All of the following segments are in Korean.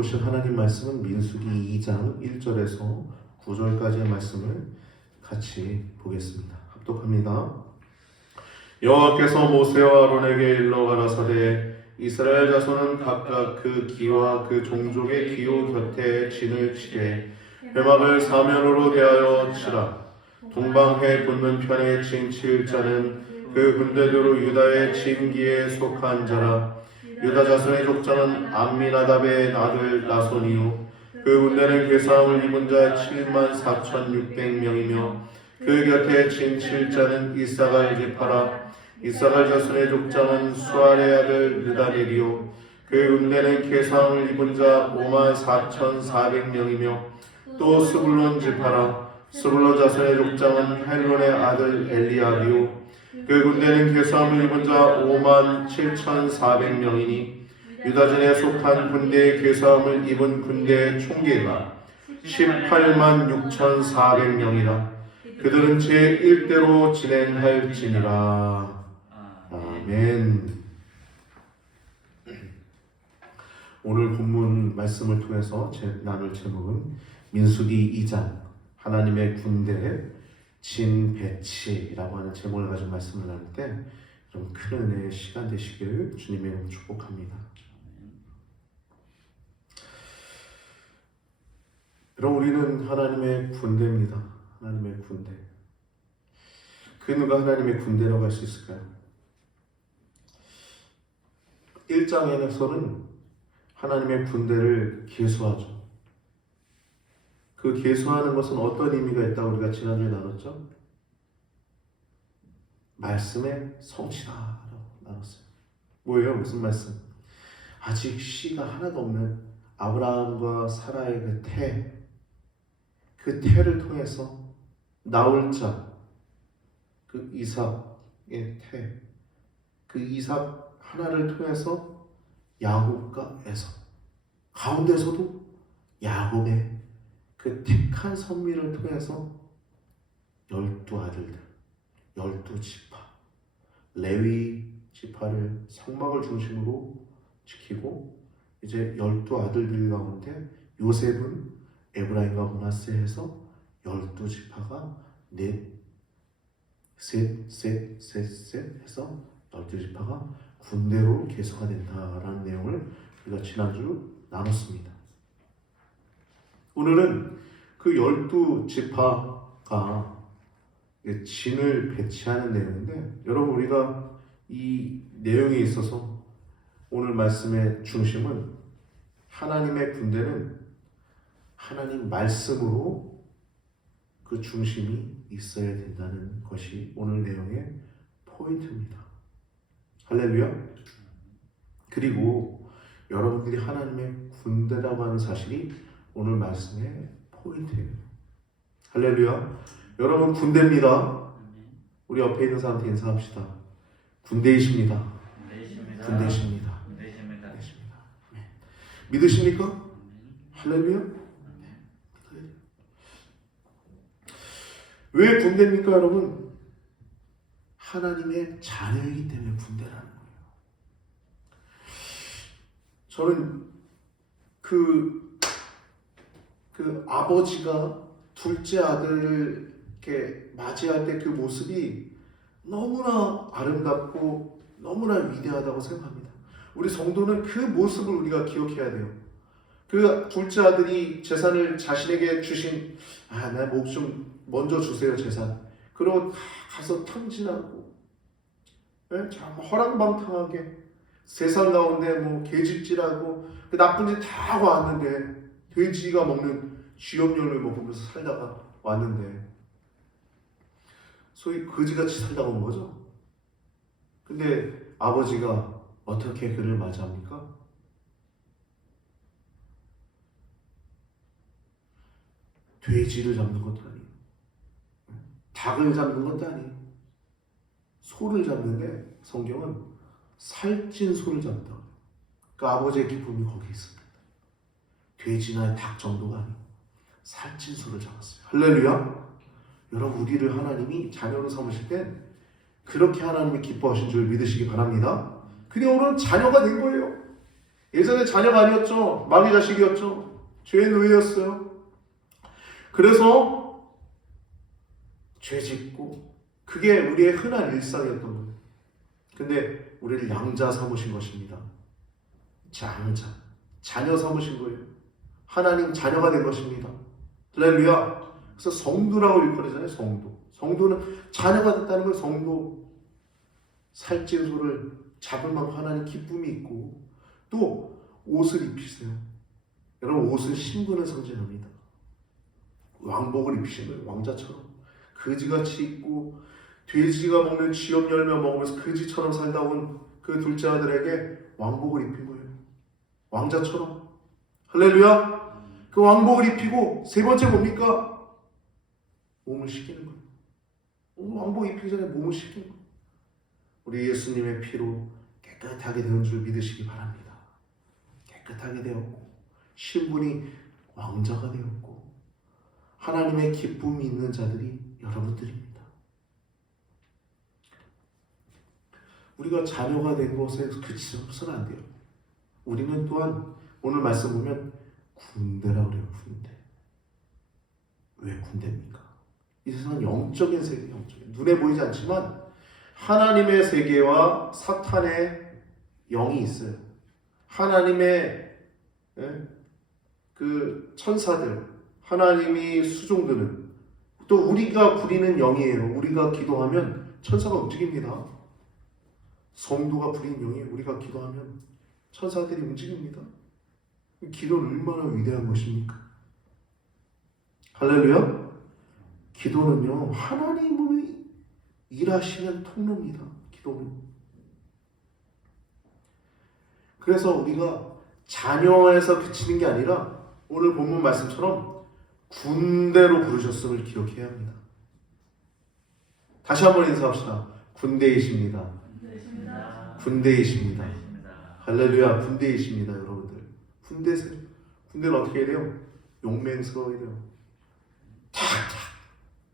보실 하나님 말씀은 민수기 2장 1절에서 9절까지의 말씀을 같이 보겠습니다. 합독합니다. 여호와께서 모세와 아론에게 일러 가라사대 이스라엘 자손은 각각 그 기와 그 종족의 기호 곁에 진을 치되 회막을 사면으로 대하여 치라. 동방해 붙는 편에 진 칠 자는 그 군대대로 유다의 진기에 속한 자라. 유다 자손의 족장은 암미나답의 아들 나손이요 그 군대는 괴사함을 입은 자 74,600명이며 그 곁에 진 칠 자는 이사갈 지파라. 이사갈 자손의 족장은 수알의 아들 느다넬이요 그 군대는 괴사함을 입은 자 54,400명이며 또 스불론 지파라. 스불론 자손의 족장은 헬론의 아들 엘리압이요 그 군대는 괴사함을 입은 자 57,400명이니 유다진에 속한 군대의 괴사함을 입은 군대의 총계가 186,400명이라. 그들은 제1대로 진행할지니라. 아멘. 오늘 본문 말씀을 통해서 나눌 제목은 민수기 2장 하나님의 군대 진 배치라고 하는 제목을 가지고 말씀을 나눌 때 좀 큰 은혜의 시간 되시기를 주님의 이름으로 축복합니다. 그럼 우리는 하나님의 군대입니다. 하나님의 군대. 그 누가 하나님의 군대라고 할 수 있을까요? 1장에서는 하나님의 군대를 계수하죠. 그 계수하는 것은 어떤 의미가 있다고 우리가 지난주에 나눴죠? 말씀의 성취다라고 나눴어요. 뭐예요? 무슨 말씀? 아직 씨가 하나도 없는 아브라함과 사라의 그 태를 통해서 나올 자, 그 이삭의 태, 그 이삭 하나를 통해서 야곱과 에서, 가운데서도 야곱의 그 택한 선미를 통해서 12아들들, 12지파, 레위 지파를 성막을 중심으로 지키고 이제 12아들들 가운데 요셉은 에브라임과 므낫세에서 12지파가 셋 해서 12지파가 군대로 계승화 된다라는 내용을 우리가 지난주 나눴습니다. 오늘은 그 12지파가 진을 배치하는 내용인데, 여러분 우리가 이 내용에 있어서 오늘 말씀의 중심은 하나님의 군대는 하나님 말씀으로 그 중심이 있어야 된다는 것이 오늘 내용의 포인트입니다. 할렐루야. 그리고 여러분들이 하나님의 군대라고 하는 사실이 오늘 말씀의 포인트예요. 할렐루야. 여러분 군대입니다. 우리 옆에 있는 사람한테 인사합시다. 군대이십니다. 군대이십니다. 네. 믿으십니까? 할렐루야. 네. 왜 군대입니까, 여러분? 하나님의 자녀이기 때문에 군대라는 거예요. 저는 그 아버지가 둘째 아들을 이렇게 맞이할 때 그 모습이 너무나 아름답고 너무나 위대하다고 생각합니다. 우리 성도는 그 모습을 우리가 기억해야 돼요. 그 둘째 아들이 재산을 자신에게 주신, 내 목 좀 먼저 주세요, 재산. 그리고 가서 탕진하고, 참 허랑방탕하게 세상 가운데 뭐 개집질하고 그 나쁜 짓 다 하고 왔는데, 돼지가 먹는 쥐염 열매 먹으면서 살다가 왔는데, 소위 거지같이 살다가 온 거죠. 근데 아버지가 어떻게 그를 맞이합니까? 돼지를 잡는 것도 아니에요. 닭을 잡는 것도 아니에요. 소를 잡는데 성경은 살찐 소를 잡는다. 그 아버지의 기쁨이 거기 있습니다. 돼지나 닭 정도가 아니고 살찐 소를 잡았어요. 할렐루야. 여러분 우리를 하나님이 자녀로 삼으실 땐 그렇게 하나님이 기뻐하신 줄 믿으시기 바랍니다. 그게 오늘 자녀가 된 거예요. 예전에 자녀가 아니었죠. 마귀 자식이었죠. 죄의 노예였어요. 그래서 죄 짓고 그게 우리의 흔한 일상이었던 거예요. 근데 우리를 양자 삼으신 것입니다. 장자, 자녀 삼으신 거예요. 하나님 자녀가 된 것입니다. 할렐루야. 그래서 성도라고 일컬어잖아요. 성도는 자녀가 됐다는 걸 성도. 살찐 소를 잡을 만큼 하나님 기쁨이 있고 또 옷을 입히세요. 여러분 옷은 신분을 상징합니다. 왕복을 입히신 거예요. 왕자처럼 거지같이 입고 돼지가 먹는 쥐염 열매 먹으면서 거지처럼 살다 온 그 둘째 아들에게 왕복을 입힌 거예요. 왕자처럼. 할렐루야. 그 왕복을 입히고 세 번째 뭡니까? 몸을 씻기는 거예요. 왕복 입히기 전에 몸을 씻기는 거예요. 우리 예수님의 피로 깨끗하게 되는 줄 믿으시기 바랍니다. 깨끗하게 되었고 신분이 왕자가 되었고 하나님의 기쁨이 있는 자들이 여러분들입니다. 우리가 자녀가 된 것에 그치서는 안 돼요. 우리는 또한 오늘 말씀 보면 군대라고 그래요. 군대. 왜 군대입니까? 이 세상은 영적인 세계, 영적인. 눈에 보이지 않지만 하나님의 세계와 사탄의 영이 있어요. 하나님의 그 천사들, 하나님이 수종드는 또 우리가 부리는 영이에요. 우리가 기도하면 천사가 움직입니다. 성도가 부리는 영이에요. 우리가 기도하면 천사들이 움직입니다. 기도는 얼마나 위대한 것입니까? 할렐루야. 기도는요 하나님의 일하시는 통로입니다. 기도는. 그래서 우리가 자녀에서 그치는 게 아니라 오늘 본문 말씀처럼 군대로 부르셨음을 기억해야 합니다. 다시 한번 인사합시다. 군대이십니다. 군대이십니다. 할렐루야. 군대이십니다. 여러분들. 군대세요. 군대는 어떻게 해야 돼요? 용맹스러워야 돼요. 탁탁.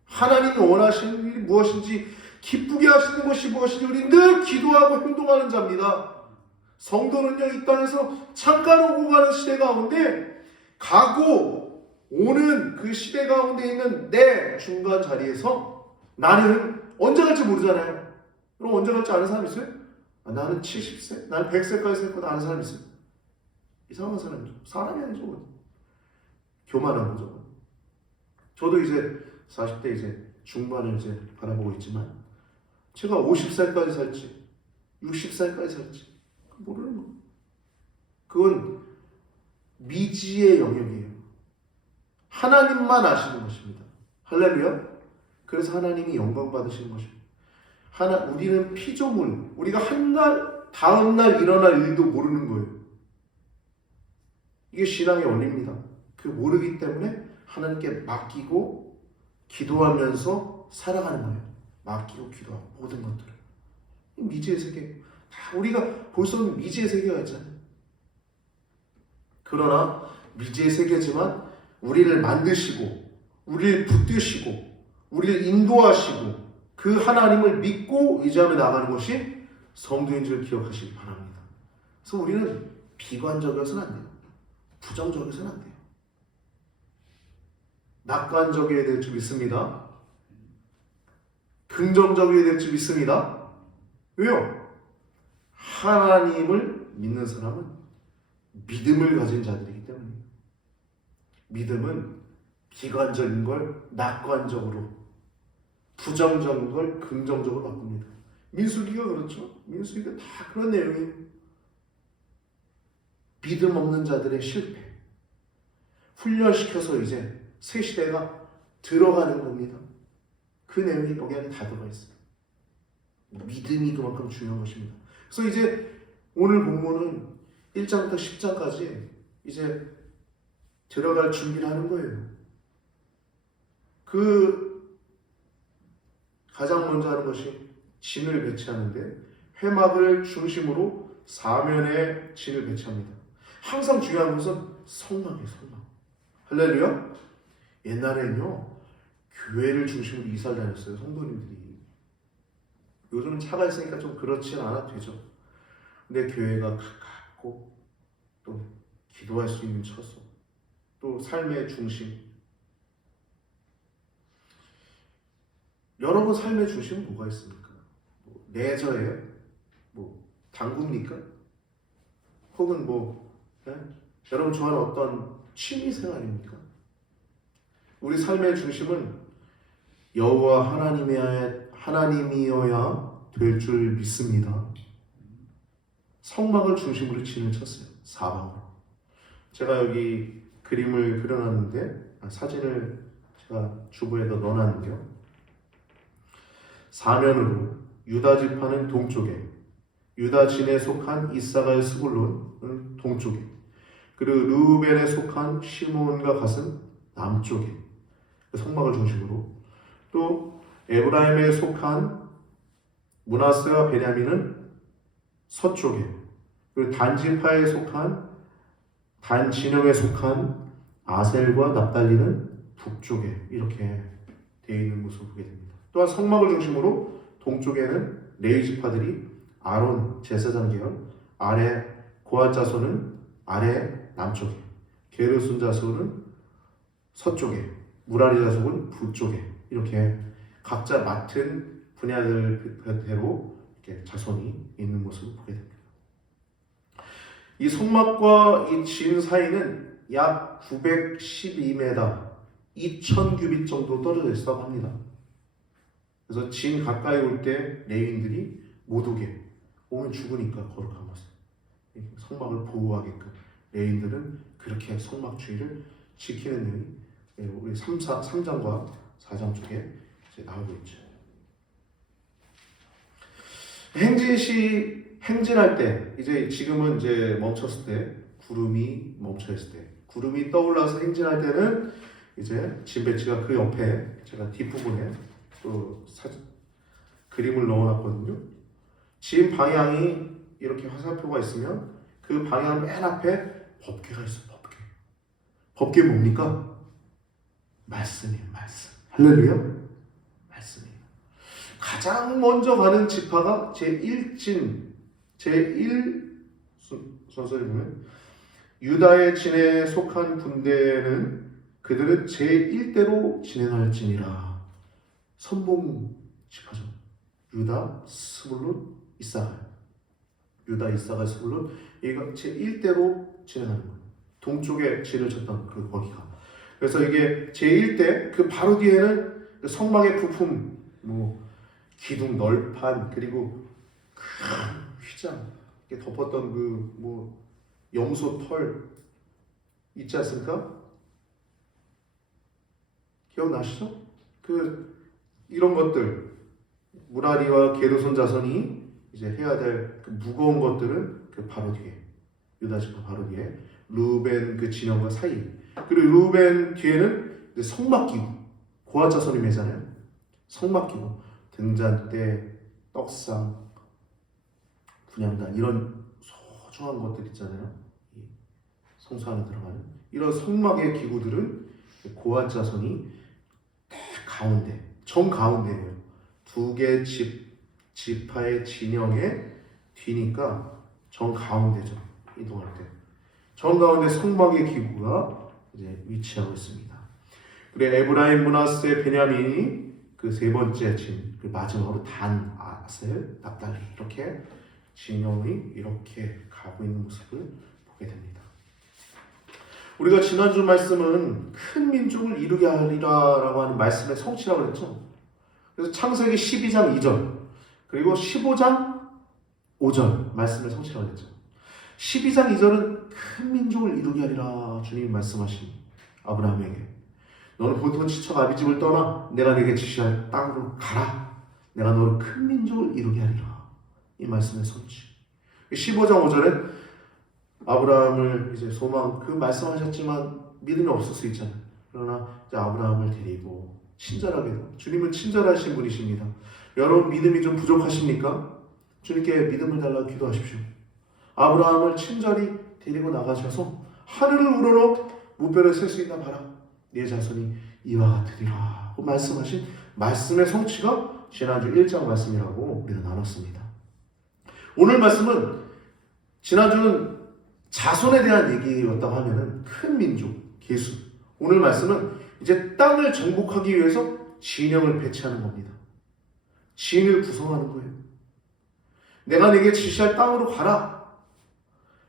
하나님이 원하시는 일이 무엇인지 기쁘게 하시는 것이 무엇인지 우리 늘 기도하고 행동하는 자입니다. 성도는요 이 땅에서 잠깐 오고 가는 시대 가운데 가고 오는 그 시대 가운데 있는 내 중간 자리에서 나는 언제 갈지 모르잖아요. 그럼 언제 갈지 아는 사람 있어요? 나는 70세, 나는 100세까지 살 거다 아는 사람 있어요? 이상한 사람이죠. 사람이 아니죠. 교만한 거죠. 저도 이제 40대 이제 중반을 이제 바라보고 있지만 제가 50살까지 살지 60살까지 살지 모르는 거. 그건 미지의 영역이에요. 하나님만 아시는 것입니다. 할렐루야. 그래서 하나님이 영광 받으시는 것입니다. 우리는 피조물, 우리가 한 날 다음 날 일어날 일도 모르는 거예요. 이게 신앙의 원리입니다. 그 모르기 때문에 하나님께 맡기고 기도하면서 살아가는 거예요. 맡기고 기도하고 모든 것들을. 미지의 세계. 다 우리가 볼 수 없는 미지의 세계가 있잖아요. 그러나 미지의 세계지만 우리를 만드시고 우리를 붙드시고 우리를 인도하시고 그 하나님을 믿고 의지하며 나가는 것이 성도인 줄 기억하시기 바랍니다. 그래서 우리는 비관적이어서는 안 돼요. 부정적이어서는 안 돼요. 낙관적이어야 될 줄 믿습니다. 긍정적이어야 될 줄 믿습니다. 왜요? 하나님을 믿는 사람은 믿음을 가진 자들이기 때문이에요. 믿음은 비관적인 걸 낙관적으로, 부정적인 걸 긍정적으로 바꿉니다. 민수기가 그렇죠. 민수기가 다 그런 내용이에요. 믿음 없는 자들의 실패. 훈련시켜서 이제 새 시대가 들어가는 겁니다. 그 내용이 여기 안에 다 들어가 있어요. 믿음이 그만큼 중요한 것입니다. 그래서 이제 오늘 본문은 1장부터 10장까지 이제 들어갈 준비를 하는 거예요. 그 가장 먼저 하는 것이 진을 배치하는데 회막을 중심으로 사면에 진을 배치합니다. 항상 중요한 것은 성막이에요. 성막. 할렐루야. 옛날에는요 교회를 중심으로 이사를 다녔어요. 성도님들이. 요즘은 차가 있으니까 좀 그렇진 않아도 되죠. 근데 교회가 가깝고 또 기도할 수 있는 처소, 또 삶의 중심. 여러분 삶의 중심은 뭐가 있습니까? 레저예요? 당구입니까? 혹은 여러분 좋아하는 어떤 취미 생활입니까? 우리 삶의 중심은 여호와 하나님이어야 될 줄 믿습니다. 성막을 중심으로 진을 쳤어요. 사방으로. 제가 여기 그림을 그려놨는데, 사진을 제가 주보에다 넣어놨는데요. 사면으로 유다 지파는 동쪽에, 유다 진에 속한 이사가의 스불론은 동쪽에, 그리고 르우벤에 속한 시므온과 갓은 남쪽에, 성막을 중심으로, 또 에브라임에 속한 므낫세와 베냐민은 서쪽에, 그리고 단 지파에 속한 단 진영에 속한 아셀과 납달리는 북쪽에 이렇게 되어 있는 모습을 보게 됩니다. 또한 성막을 중심으로 동쪽에는 레위 지파들이 아론 제사장 계열, 아래 고핫 자손은 아래 남쪽에, 게르손 자손은 서쪽에, 무라리 자손은 북쪽에 이렇게 각자 맡은 분야들대로 이렇게 자손이 있는 모습을 보게 됩니다. 이 성막과 이 진 사이는 약 912m, 2000규빗 정도 떨어져 있다고 합니다. 그래서 진 가까이 올 때 레위인들이 못 오게, 오면 죽으니까 거룩한 것을 성막을 보호하게끔 레위인들은 그렇게 성막 주위를 지키는 내용이 우리 3장과 4장 쪽에 이제 나오고 있죠. 행진할 때, 이제 지금은 이제 멈췄을 때, 구름이 멈춰있을 때, 구름이 떠올라서 행진할 때는 이제 진배치가 그 옆에 제가 뒷부분에 또 그림을 넣어놨거든요. 진 방향이 이렇게 화살표가 있으면 그 방향 맨 앞에 법궤가 있어요. 법궤 뭡니까? 말씀이에요. 말씀. 할렐루야. 말씀이에요. 가장 먼저 가는 지파가 제1진, 제1 선서를 보면 유다의 진에 속한 군대는 그들은 제1대로 진행할지니라. 선봉 지파죠. 유다, 스불론, 이사가. 유다, 이사가, 스불론. 얘가 제1대로 진행하는 거예요. 동쪽에 진을 쳤던 거기가. 그래서 이게 제1대 그 바로 뒤에는 성막의 부품, 기둥 널판, 그리고 큰 휘장 이렇게 덮었던 염소 털 있지 않습니까? 기억나시죠? 이런 것들, 무라리와 게르손 자손이 이제 해야 될 그 무거운 것들은 그 바로 뒤에, 유다 지파 바로 뒤에, 르우벤 그 진영과 사이, 그리고 르우벤 뒤에는 성막기구, 고핫 자손이 매잖아요. 성막기구, 등잔대, 떡상, 분향단, 이런 소중한 것들 있잖아요. 성소 안에 들어가는 이런 성막의 기구들은 고핫 자손이 가운데, 정가운데예요. 두 개 지파의 진영의 뒤니까 정가운데죠. 이동할 때 정가운데 성막의 기구가 이제 위치하고 있습니다. 그리고 에브라임, 므낫세, 베냐민이 그 세 번째 진, 그 마지막으로 단, 아셀, 납달리 이렇게 진영이 이렇게 가고 있는 모습을 보게 됩니다. 우리가 지난주 말씀은 큰 민족을 이루게 하리라라고 하는 말씀의 성취라고 그랬죠. 그래서 창세기 12장 2절 그리고 15장 5절 말씀의 성취라고 그랬죠. 12장 2절은 큰 민족을 이루게 하리라 주님이 말씀하신 아브라함에게, 너는 본토 지척 아비집을 떠나 내가 내게 지시할 땅으로 가라. 내가 너를 큰 민족을 이루게 하리라. 이 말씀의 성취. 15장 5절은 아브라함을 이제 그 말씀하셨지만 믿음이 없을 수 있잖아요. 그러나 이제 아브라함을 데리고 친절하게도, 주님은 친절하신 분이십니다. 여러분 믿음이 좀 부족하십니까? 주님께 믿음을 달라고 기도하십시오. 아브라함을 친절히 데리고 나가셔서 하늘을 우러러 무뼈를 셀 수 있나 봐라. 네 자손이 이와 같으리라. 말씀하신 말씀의 성취가 지난주 1장 말씀이라고 우리가 나눴습니다. 오늘 말씀은 지난주는 자손에 대한 얘기였다고 하면은 큰 민족, 계수. 오늘 말씀은 이제 땅을 정복하기 위해서 진영을 배치하는 겁니다. 진을 구성하는 거예요. 내가 네게 지시할 땅으로 가라.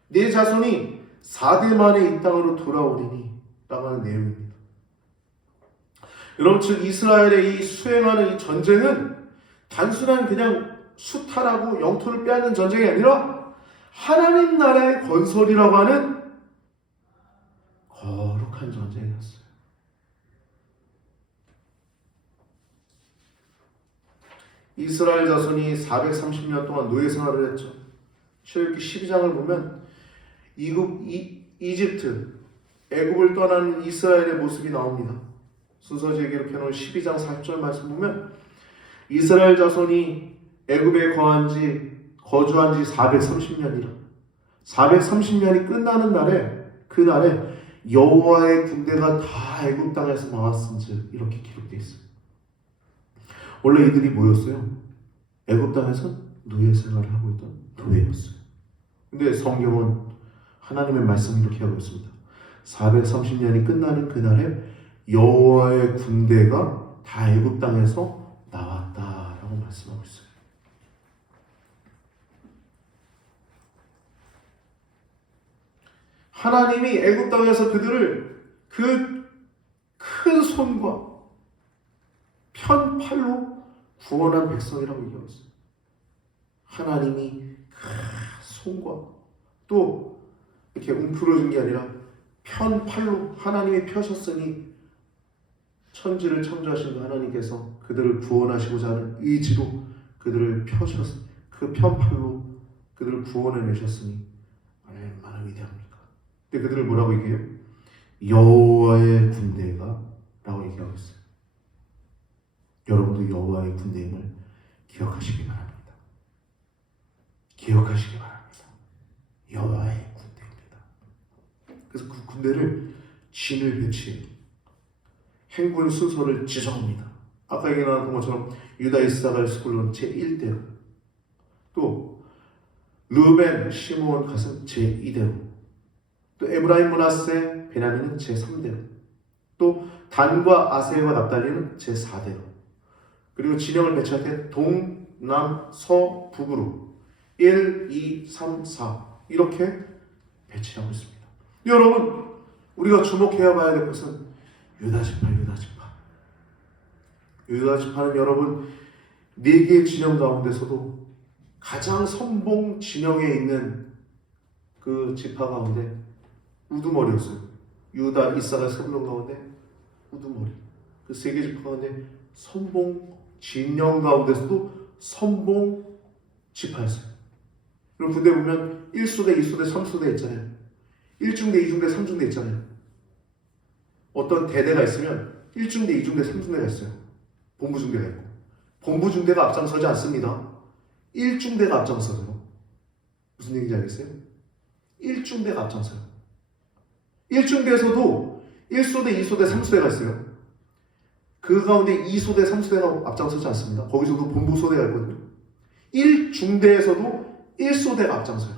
네 자손이 4대 만에 이 땅으로 돌아오리니 라고 하는 내용입니다. 여러분, 즉 이스라엘의 이 수행하는 이 전쟁은 단순한 그냥 수탈하고 영토를 빼앗는 전쟁이 아니라 하나님 나라의 건설이라고 하는 거룩한 전쟁이었어요. 이스라엘 자손이 430년 동안 노예 생활을 했죠. 출애굽기 12장을 보면 이집트, 애굽을 떠나는 이스라엘의 모습이 나옵니다. 순서지에 기록해놓은 12장 40절 말씀 보면 이스라엘 자손이 애굽에 거주한 지 430년이라 430년이 끝나는 날에 그날에 여호와의 군대가 다 애굽 땅에서 나왔은즉 이렇게 기록되어 있어요. 원래 이들이 뭐였어요? 애굽 땅에서 노예 생활을 하고 있던 노예였어요. 근데 성경은 하나님의 말씀이 이렇게 하고 있습니다. 430년이 끝나는 그날에 여호와의 군대가 다 애굽 땅에서 나왔다라고 말씀하고 있어요. 하나님이 애굽 땅에서 그들을 그 큰 손과 편팔로 구원한 백성이라고 얘기하고 있어요. 하나님이 그 손과 또 이렇게 움풀어준 게 아니라 편팔로 하나님이 펴셨으니 천지를 창조하신 그 하나님께서 그들을 구원하시고자 하는 의지로 그들을 그 편팔로 그들을 구원해내셨으니 얼마나 위대합니까? 근데 그들을 뭐라고 얘기해요? 여호와의 군대가 라고 얘기하고 있어요. 여러분도 여호와의 군대임을 기억하시기 바랍니다. 기억하시기 바랍니다. 여호와의 군대입니다. 그래서 그 군대를 진을 배치해요. 행군 순서를 지정합니다. 아까 얘기 나왔던 것처럼 유다 이사갈 스쿨은 제1대로, 또 르벤, 시므온, 갓은 제2대로, 또 에브라임, 므낫세, 베냐민은 제3대로, 또 단과 아세와 납달리는 제4대로, 그리고 진영을 배치할 때 동, 남, 서, 북으로 1, 2, 3, 4 이렇게 배치하고 있습니다. 여러분, 우리가 주목해야 봐야 될 것은 유다지파. 유다지파는 여러분 4개의 진영 가운데서도 가장 선봉 진영에 있는 그 지파 가운데 우두머리였어요. 유다, 이사갈, 세불론 가운데 우두머리. 그 3개 지파 가운데 선봉 진영 가운데서도 선봉 지파였어요. 그리고 군대 보면 1소대, 2소대, 3소대 있잖아요. 1중대, 2중대, 3중대 있잖아요. 어떤 대대가 있으면 1중대, 2중대, 3중대가 있어요. 본부중대가 있고. 본부중대가 앞장서지 않습니다. 1중대가 앞장서요. 무슨 얘기인지 알겠어요? 1중대가 앞장서요. 1중대에서도 1소대, 2소대, 3소대가 있어요. 그 가운데 2소대, 3소대가 앞장서지 않습니다. 거기서도 본부소대가 있거든요. 1중대에서도 1소대가 앞장서요.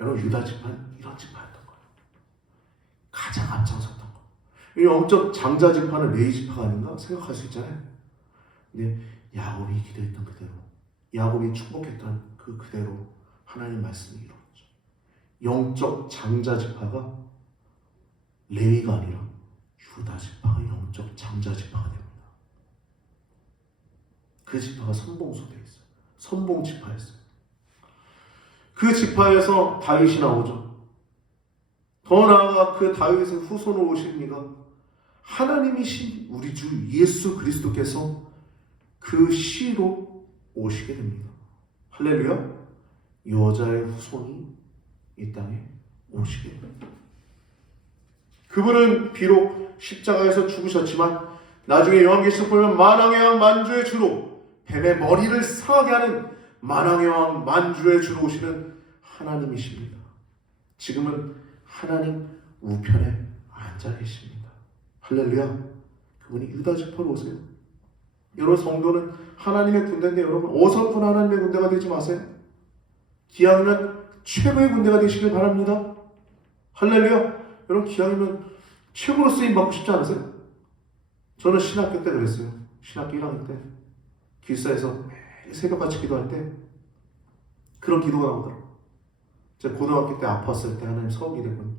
여러분, 유다 지파는 이런 지파였던 거예요. 가장 앞장섰던 거. 이 영적 장자 지파는 레위 지파가 아닌가 생각할 수 있잖아요. 근데 야곱이 기도했던 그대로, 야곱이 축복했던 그 그대로 하나님 말씀이 이루어졌죠. 영적 장자 지파가 레위가 아니라 유다 지파가 영적 장자 지파가 됩니다. 그 지파가 선봉소대였어요. 선봉 지파였어요. 그 지파에서 다윗이 나오죠. 더 나아가 그 다윗의 후손으로 오신 이가 하나님이신 우리 주 예수 그리스도께서 그 시로 오시게 됩니다. 할렐루야. 여자의 후손이 이 땅에 오시게 됩니다. 그분은 비록 십자가에서 죽으셨지만 나중에 요한계시록 보면 만왕의 왕 만주의 주로, 뱀의 머리를 상하게 하는 만왕의 왕 만주의 주로 오시는 하나님이십니다. 지금은 하나님 우편에 앉아 계십니다. 할렐루야. 그분이 유다 지파로 오세요. 여러분, 성도는 하나님의 군대인데 여러분 어설픈 하나님의 군대가 되지 마세요. 기왕이면 최고의 군대가 되시길 바랍니다. 할렐루야. 여러분 기왕이면 최고로 쓰임받고 싶지 않으세요? 저는 신학교 때 그랬어요. 신학교 1학년 때 길사에서 매일 새벽같이 기도할 때 그런 기도가 나오더라고요. 제가 고등학교 때 아팠을 때 하나님 서욱이 되거든요.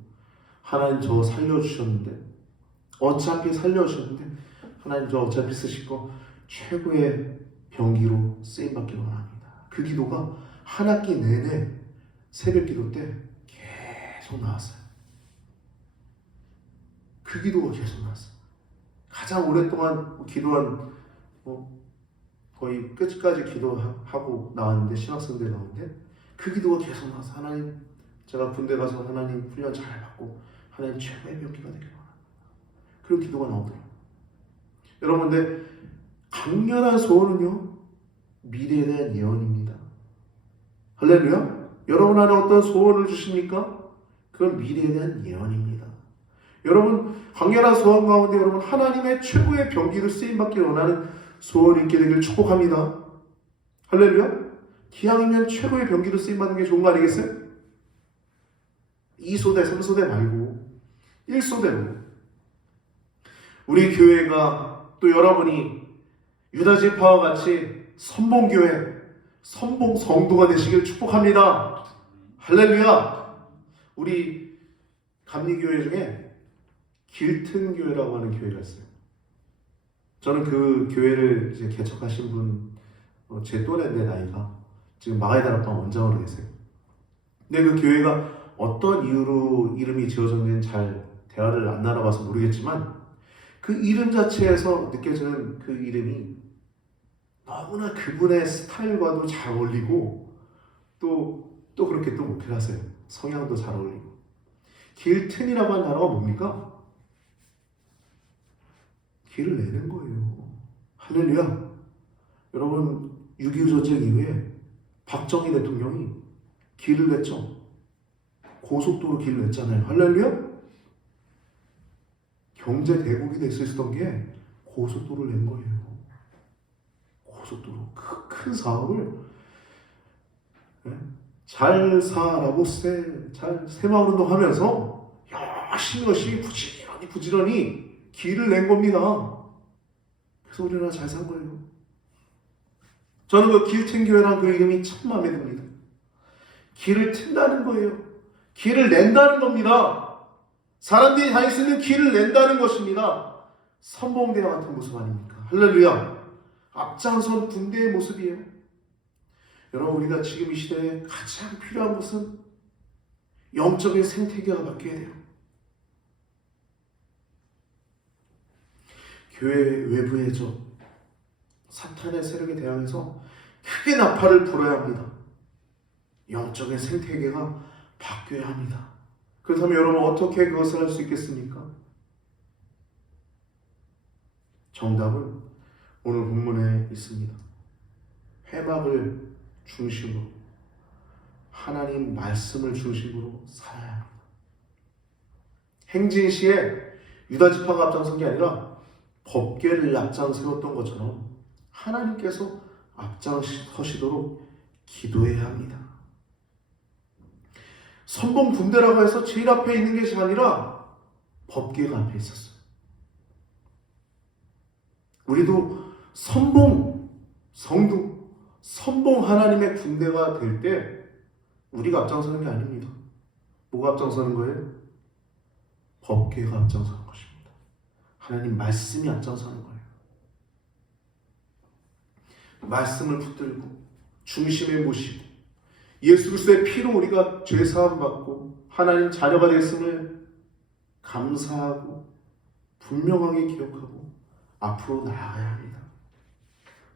하나님 저 살려주셨는데 어차피 살려주셨는데 하나님 저 어차피 쓰실 거 최고의 병기로 쓰임받기를 원합니다. 그 기도가 한 학기 내내 새벽 기도 때 계속 나왔어요. 그 기도가 계속 나왔어요. 가장 오랫동안 기도한 거의 끝까지 기도하고 나왔는데 신학생들 나오는데 그 기도가 계속 나와서 하나님 제가 군대 가서 하나님 훈련 잘 받고 하나님 최고의 병기가 되길 원합니다. 그런 기도가 나오더라고요. 여러분 근데 강렬한 소원은요 미래에 대한 예언입니다. 할렐루야. 여러분 안에 어떤 소원을 주십니까? 그건 미래에 대한 예언입니다. 여러분 강렬한 소원 가운데 여러분 하나님의 최고의 병기로 쓰임받기 원하는 소원이 있게 되길 축복합니다. 할렐루야. 기왕이면 최고의 병기로 쓰임받는 게 좋은 거 아니겠어요? 2소대 3소대 말고 1소대로 우리 교회가 또 여러분이 유다지파와 같이 선봉교회 선봉 성도가 되시길 축복합니다. 할렐루야. 우리 감리교회 중에 길튼교회라고 하는 교회가 있어요. 저는 그 교회를 이제 개척하신 분, 제 또래인데 나이가 지금 마가이다락방 원장으로 계세요. 근데 그 교회가 어떤 이유로 이름이 지어졌는지는 잘 대화를 안 나눠봐서 모르겠지만 그 이름 자체에서 느껴지는 그 이름이 너무나 그분의 스타일과도 잘 어울리고 또 그렇게 또 목회를 하세요. 성향도 잘 어울리고. 길튼이라고 하는 단어가 뭡니까? 길을 내는 거예요. 할렐루야. 여러분 6.25 전쟁 이후에 박정희 대통령이 길을 냈죠. 고속도로 길을 냈잖아요. 할렐루야. 경제 대국이 될 수 있었던 게 고속도로를 낸 거예요. 고속도로 큰 사업을 잘 살아보세 잘 새마을운동 하면서 열심히 부지런히 길을 낸 겁니다. 그래서 우리나라 잘 산 거예요. 저는 그 길튼교회라는 그 이름이 참 마음에 듭니다. 길을 튼다는 거예요. 길을 낸다는 겁니다. 사람들이 다닐 수 있는 길을 낸다는 것입니다. 선봉대와 같은 모습 아닙니까? 할렐루야. 앞장선 군대의 모습이에요. 여러분 우리가 지금 이 시대에 가장 필요한 것은 영적인 생태계가 바뀌어야 돼요. 교회 외부에 사탄의 세력에 대항해서 크게 나팔을 불어야 합니다. 영적인 생태계가 바뀌어야 합니다. 그렇다면 여러분 어떻게 그것을 할 수 있겠습니까? 정답은 오늘 본문에 있습니다. 회막을 중심으로 하나님 말씀을 중심으로 살아야 합니다. 행진시에 유다지파가 앞장선 게 아니라 법궤를 앞장세웠던 것처럼 하나님께서 앞장서시도록 기도해야 합니다. 선봉 군대라고 해서 제일 앞에 있는 것이 아니라 법궤가 앞에 있었어요. 우리도 선봉 성도, 선봉 하나님의 군대가 될 때 우리가 앞장서는 게 아닙니다. 뭐가 앞장서는 거예요? 법궤가 앞장서는 것입니다. 하나님 말씀이 앞장서는 거예요. 말씀을 붙들고 중심에 모시고 예수 그리스도의 피로 우리가 죄 사함 받고 하나님 자녀가 됐음을 감사하고 분명하게 기억하고 앞으로 나아가야 합니다.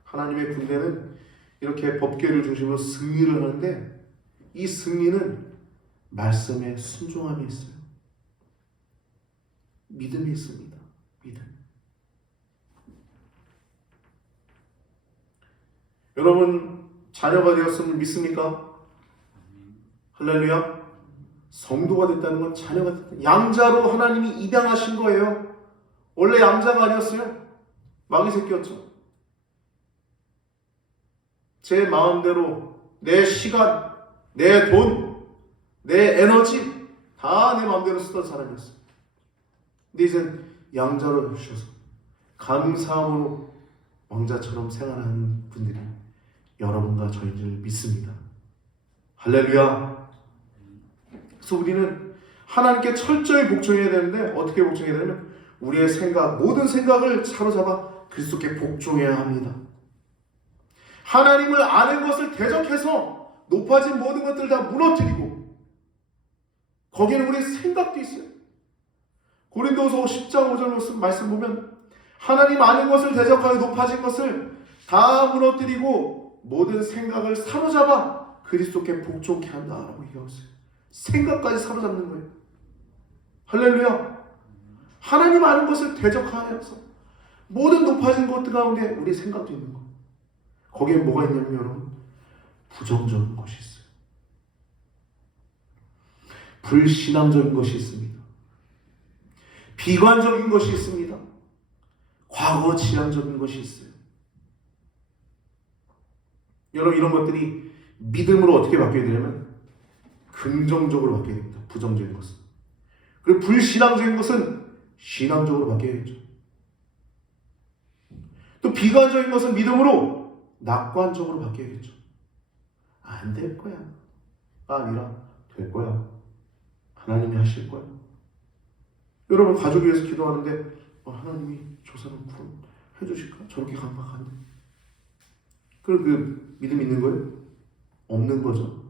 하나님의 군대는 이렇게 법궤를 중심으로 승리를 하는데 이 승리는 말씀에 순종함이 있어요. 믿음이 있습니다. 믿음. 여러분 자녀가 되었음을 믿습니까? 할렐루야. 성도가 됐다는 건 자녀가 됐다. 양자로 하나님이 입양하신 거예요. 원래 양자가 아니었어요. 마귀 새끼였죠. 제 마음대로 내 시간, 내 돈, 내 에너지 다 내 마음대로 쓰던 사람이었어요. 근데 이젠 양자로 주셔서 감사함으로 왕자처럼 생활하는 분들이 여러분과 저인 줄 믿습니다. 할렐루야. 그래서 우리는 하나님께 철저히 복종해야 되는데 어떻게 복종해야 되냐면 우리의 생각, 모든 생각을 사로잡아 그리스도께 복종해야 합니다. 하나님을 아는 것을 대적해서 높아진 모든 것들을 다 무너뜨리고 거기에는 우리의 생각도 있어요. 고린도서 10장 5절 말씀 보면 하나님 아는 것을 대적하여 높아진 것을 다 무너뜨리고 모든 생각을 사로잡아 그리스도께 복종케 한다라고 얘기하고 있어요. 생각까지 사로잡는 거예요. 할렐루야. 하나님 아는 것을 대적하여서 모든 높아진 것들 가운데 우리의 생각도 있는 거예요. 거기에 뭐가 있냐면 여러분 부정적인 것이 있어요. 불신앙적인 것이 있습니다. 비관적인 것이 있습니다. 과거 지향적인 것이 있어요. 여러분 이런 것들이 믿음으로 어떻게 바뀌어야 되냐면 긍정적으로 바뀌어야 됩니다. 부정적인 것은. 그리고 불신앙적인 것은 신앙적으로 바뀌어야겠죠. 또 비관적인 것은 믿음으로 낙관적으로 바뀌어야겠죠. 안 될 거야. 아니라 될 거야. 하나님이 하실 거야. 여러분 가족 위해서 기도하는데 하나님이 저 사람 해주실까? 저렇게 강박한데. 그럼 그 믿음 있는 거예요? 없는 거죠.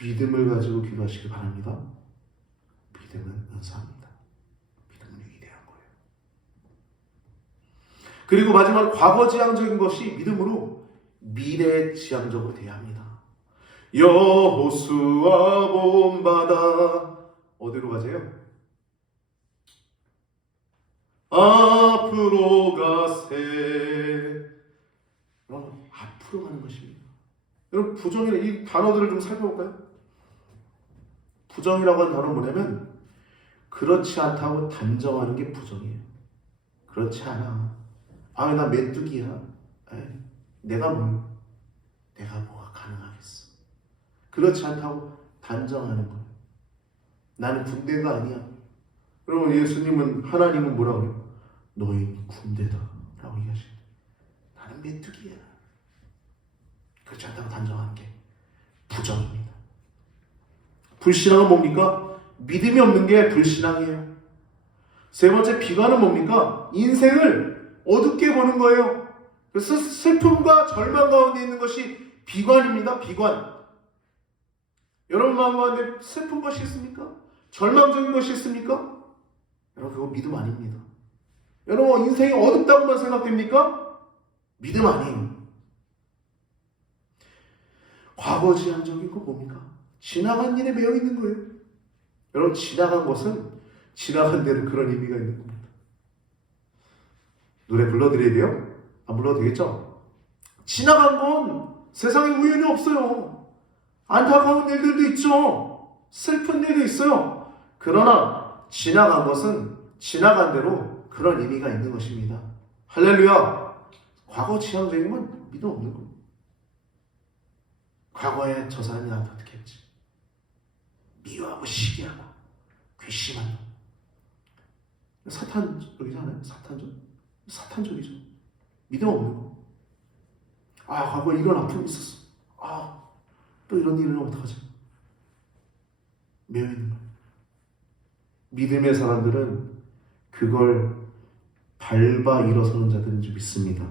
믿음을 가지고 기도하시기 바랍니다. 믿음은 은사입니다. 믿음은 위대한 거예요. 그리고 마지막 과거 지향적인 것이 믿음으로 미래 지향적으로 돼야 합니다. 여호수아 본바다 어디로 가세요? 앞으로 가세. 여러분 앞으로 가는 것입니다. 여러분 부정이라 이 단어들을 좀 살펴볼까요? 부정이라고 하는 단어는 뭐냐면 그렇지 않다고 단정하는 게 부정이에요. 그렇지 않아. 나 메뚜기야. 내가 뭐가 가능하겠어. 그렇지 않다고 단정하는 거예요. 나는 군대가 아니야. 여러분 예수님은 하나님은 뭐라고 해요? 너희는 군대다 라고 얘기하시는데 나는 메뚜기야. 그렇지 않다고 단정하는 게 부정입니다. 불신앙은 뭡니까? 믿음이 없는 게 불신앙이에요. 세 번째 비관은 뭡니까? 인생을 어둡게 보는 거예요. 그래서 슬픔과 절망 가운데 있는 것이 비관입니다. 비관. 여러분 마음 가운데 슬픈 것이 있습니까? 절망적인 것이 있습니까? 여러분 그거 믿음 아닙니다. 여러분 인생이 어둡다고만 생각됩니까? 믿음 아니에요. 과거 지향적인 거 뭡니까? 지나간 일에 매여 있는 거예요. 여러분 지나간 것은 지나간 대로 그런 의미가 있는 겁니다. 노래 불러드려야 돼요? 안 불러도 되겠죠? 지나간 건 세상에 우연이 없어요. 안타까운 일들도 있죠. 슬픈 일도 있어요. 그러나 지나간 것은 지나간 대로 그런 의미가 있는 것입니다. 할렐루야. 과거 지향적인 건 믿음 없는 거예요. 과거에 저 사람이 나한테 어떻게 했지? 미워하고 시기하고 괘씸한 놈. 사탄적이지 않아요? 사탄적이죠. 믿음 없는 거. 과거에 이런 아픔이 있었어. 또 이런 일은 어떡하지? 매여 있는 거예요. 믿음의 사람들은 그걸 밟아 일어서는 자들인 줄 믿습니다.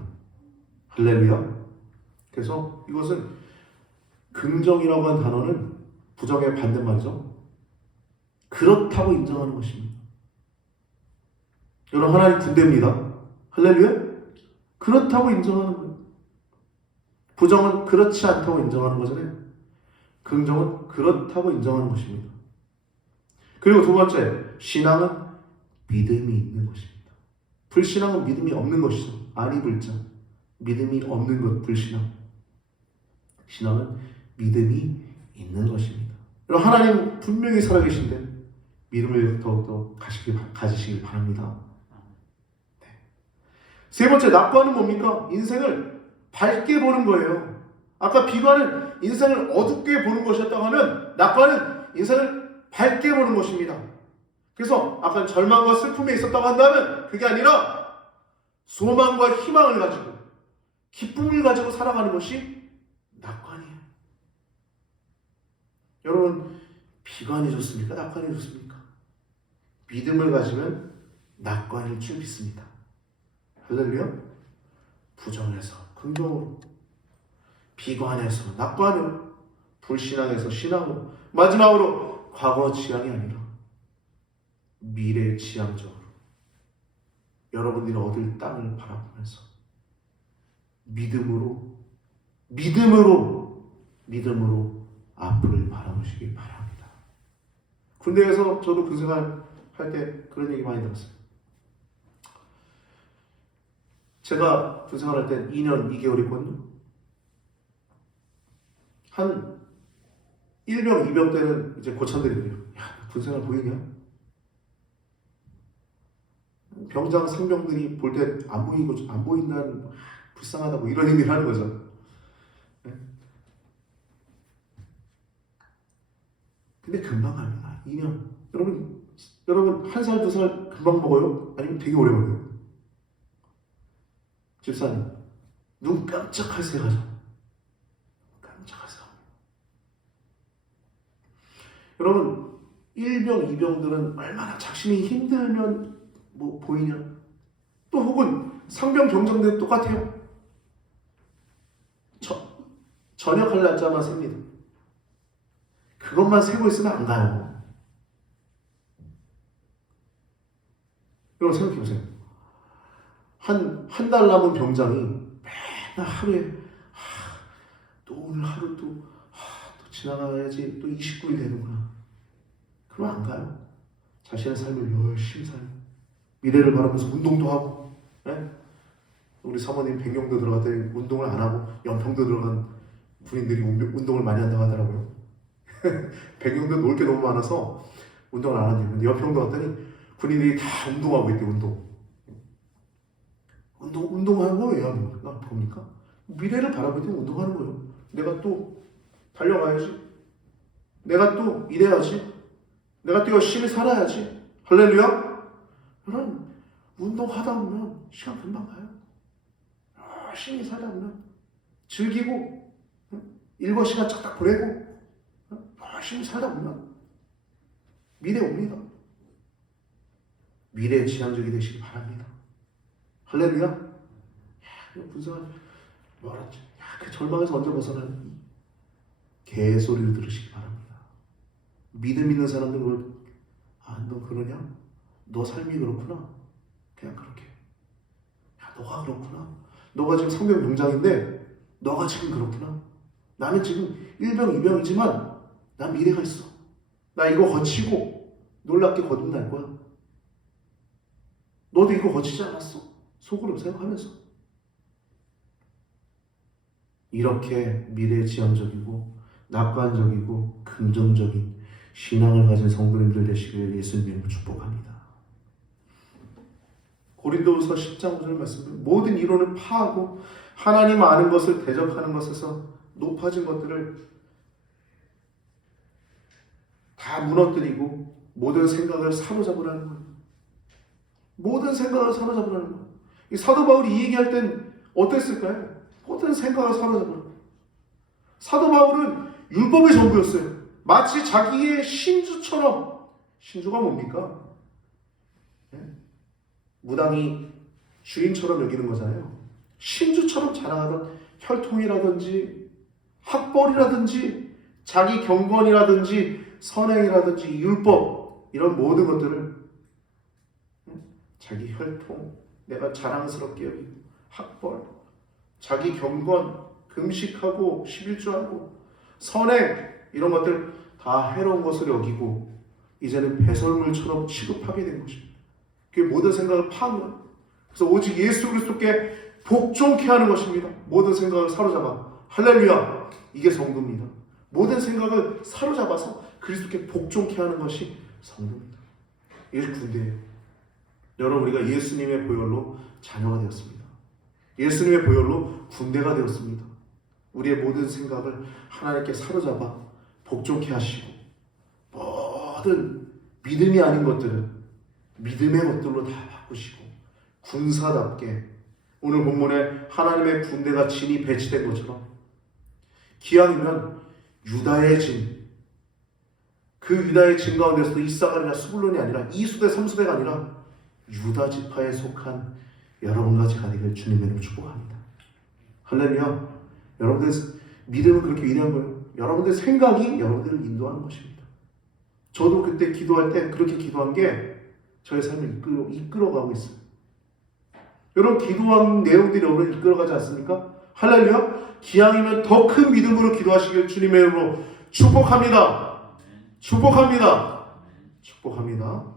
할렐루야. 그래서 이것은 긍정이라고 하는 단어는 부정의 반대말이죠. 그렇다고 인정하는 것입니다. 여러분 하나님 군대입니다. 할렐루야. 그렇다고 인정하는 거예요. 부정은 그렇지 않다고 인정하는 거잖아요. 긍정은 그렇다고 인정하는 것입니다. 그리고 두 번째, 신앙은 믿음이 있는 것입니다. 불신앙은 믿음이 없는 것이죠. 아니 불자. 믿음이 없는 것 불신앙. 신앙은 믿음이 있는 것입니다. 여러분 하나님 분명히 살아계신데 믿음을 더욱더 가지시길 바랍니다. 세 번째 낙관은 뭡니까? 인생을 밝게 보는 거예요. 아까 비관은 인생을 어둡게 보는 것이었다고 하면 낙관은 인생을 밝게 보는 것입니다. 그래서 아까 절망과 슬픔에 있었다고 한다면 그게 아니라 소망과 희망을 가지고 기쁨을 가지고 살아가는 것이 낙관이에요. 여러분, 비관이 좋습니까? 낙관이 좋습니까? 믿음을 가지면 낙관일 줄 믿습니다. 할렐루야. 부정에서 긍정으로, 비관에서 낙관으로, 불신앙에서 신앙으로, 마지막으로 과거 지향이 아니라 미래 지향적으로 여러분들이 얻을 땅을 바라보면서 믿음으로 앞을 바라보시길 바랍니다. 군대에서 저도 군생활 할 때 그런 얘기 많이 들었어요. 제가 군생활 할 때 2년 2개월이거든요. 한 1병, 2병 때는 이제 고참들이 그래요. 야, 군생활 보이냐? 병장, 상병들이 볼 때 안 보인다는 불쌍하다고 이런 의미를 하는 거죠. 근데 금방 갑니다. 2년. 여러분 1살, 2살 금방 먹어요? 아니면 되게 오래 걸려요? 집사님, 눈 깜짝할 새가 가죠. 깜짝할 새가. 여러분 1병, 2병들은 얼마나 작심이 힘들면 뭐 보이냐? 또 혹은 상병 병장들 똑같아요. 전역할 날짜만 셉니다. 그것만 세고 있으면 안 가요. 여러분 생각해보세요. 한 달 남은 병장이 맨날 하루에 또 오늘 하루 또 지나가야지, 또 29일 되는구나. 그러면 안 가요. 자신의 삶을 열심히 살고 미래를 바라면서 운동도 하고, 네? 우리 사모님 백령도 들어갔더니 운동을 안 하고 연평도 들어간 군인들이 운동을 많이 한다고 하더라고요. 백령도 놀 게 너무 많아서 운동을 안 한대요. 근데 연평도 갔더니 군인들이 다 운동하고 있대. 운동하는 거 왜 하는 거야? 봅니까? 미래를 바라볼 때 운동하는 거예요. 내가 또 달려가야지. 내가 또 일해야지. 내가 또 열심히 살아야지. 할렐루야. 여러분, 운동하다 보면 시간 금방 가요. 열심히 살다 보면 즐기고 일과 시간 쫙딱 보내고 열심히 살다 보면 미래 옵니다. 미래 지향적이 되시기 바랍니다. 할렐루야. 분석을 뭐랬지? 그 절망에서 언제 벗어나는 개소리를 들으시기 바랍니다. 믿음 있는 사람들은 너 그러냐? 너 삶이 그렇구나. 그냥 그렇게. 너가 그렇구나. 너가 지금 상병 병장인데 너가 지금 그렇구나. 나는 지금 1병, 2병이지만 난 미래가 있어. 나 이거 거치고 놀랍게 거듭날 거야. 너도 이거 거치지 않았어. 속으로 생각하면서. 이렇게 미래지향적이고 낙관적이고 긍정적인 신앙을 가진 성도님들 되시길 예수님으로 축복합니다. 고린도후서 10장 9절 말씀, 모든 이론을 파하고 하나님 아는 것을 대적하는 것에서 높아진 것들을 다 무너뜨리고 모든 생각을 사로잡으라는 거예요. 모든 생각을 사로잡으라는 거예요. 이 사도 바울이 이 얘기할 땐 어땠을까요? 모든 생각을 사로잡으라. 사도 바울은 율법의 전부였어요. 마치 자기의 신주처럼. 신주가 뭡니까? 무당이 주인처럼 여기는 거잖아요. 신주처럼 자랑하던 혈통이라든지 학벌이라든지 자기 경건이라든지 선행이라든지 율법, 이런 모든 것들을 자기 혈통, 내가 자랑스럽게 여기고 학벌, 자기 경건, 금식하고 11조하고 선행, 이런 것들 다 해로운 것을 여기고 이제는 배설물처럼 취급하게 된 것입니다. 그게 모든 생각을 파는 거예요. 그래서 오직 예수 그리스도께 복종케 하는 것입니다. 모든 생각을 사로잡아. 할렐루야. 이게 성도입니다. 모든 생각을 사로잡아서 그리스도께 복종케 하는 것이 성도입니다. 이게 군대예요. 여러분, 우리가 예수님의 보혈로 자녀가 되었습니다. 예수님의 보혈로 군대가 되었습니다. 우리의 모든 생각을 하나님께 사로잡아 복종케 하시고 모든 믿음이 아닌 것들은 믿음의 것들로 다 바꾸시고 군사답게 오늘 본문에 하나님의 군대가 진이 배치된 것처럼 기왕이면 유다의 진, 그 유다의 진 가운데서도 이사가리나 스불론이 아니라 이수대 삼수대가 아니라 유다 지파에 속한 여러분까지 가기를 주님의 이름으로 축복합니다. 할렐루야. 여러분들 믿음은 그렇게 위대한 거예요. 여러분들 생각이 여러분들을 인도하는 것입니다. 저도 그때 기도할 때 그렇게 기도한 게 저의 삶을 이끌어가고 있어요. 여러분 기도한 내용들이 여러분을 이끌어가지 않습니까? 할렐루야. 기왕이면 더 큰 믿음으로 기도하시길 주님의 이름으로 축복합니다. 축복합니다. 축복합니다.